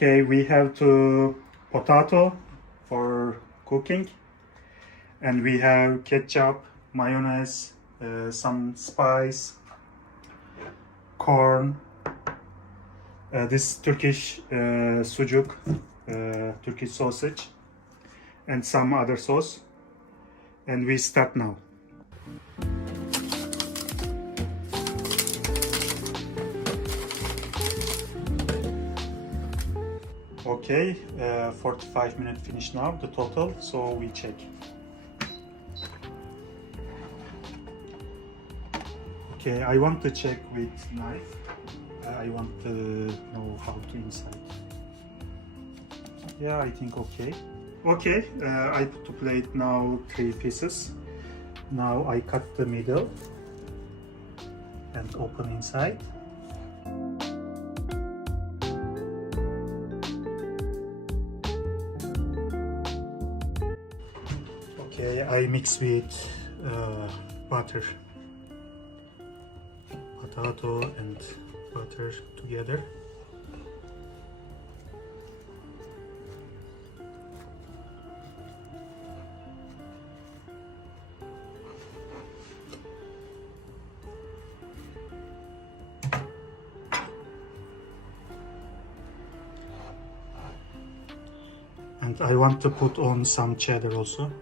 Okay, we have to potato for cooking, and we have ketchup, mayonnaise, some spice, corn, this Turkish sucuk, Turkish sausage, and some other sauce. And we start now. Okay, 45 minutes finished now, the total, so we check. Okay, I want to check with knife. I want to know how to inside. Yeah, I think okay. Okay, I put to plate now 3 pieces. Now I cut the middle and open inside. Okay, I mix with butter, potato and butter together. And I want to put on some cheddar also.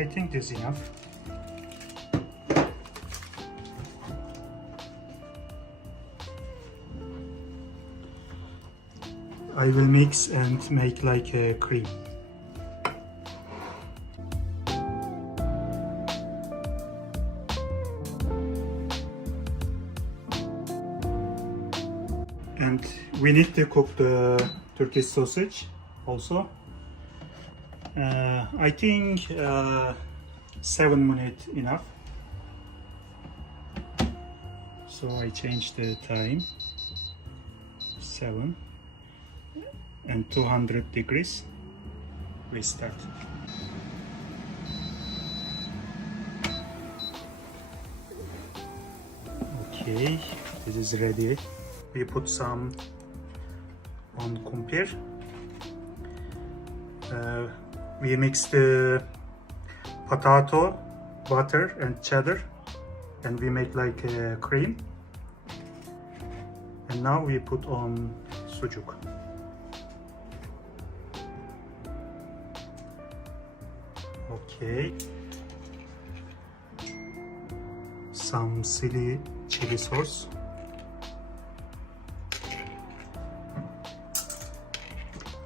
I think this is enough. I will mix and make like a cream. And we need to cook the Turkish sausage also. I think 7 minutes enough. So I change the time. 7 and 200 degrees. We start. Okay, this is ready. We put some on Kumpir. We mix the potato, butter and cheddar, and we make like a cream. And now we put on sucuk. Okay. Some chili sauce.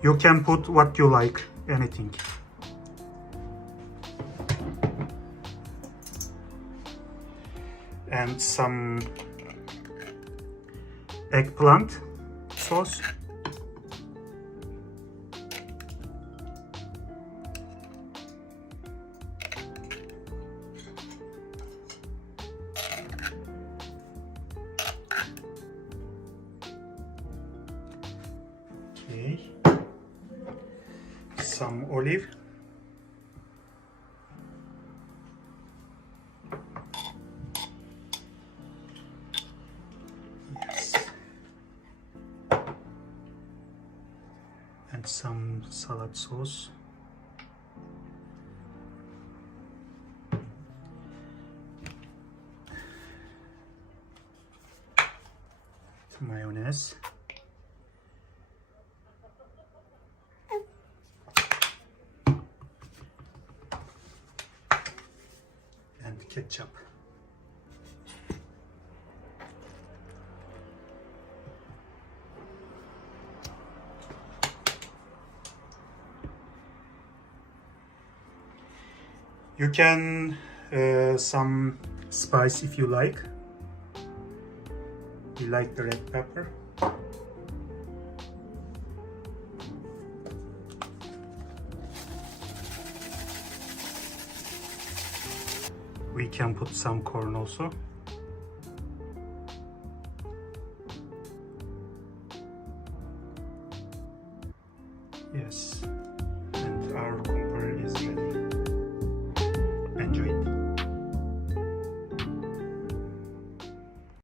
You can put what you like, anything. And some eggplant sauce. Okay. Some olive. And some salad sauce. Mayonnaise. And ketchup. You can some spice if you like. We like the red pepper. We can put some corn also. Yes, and our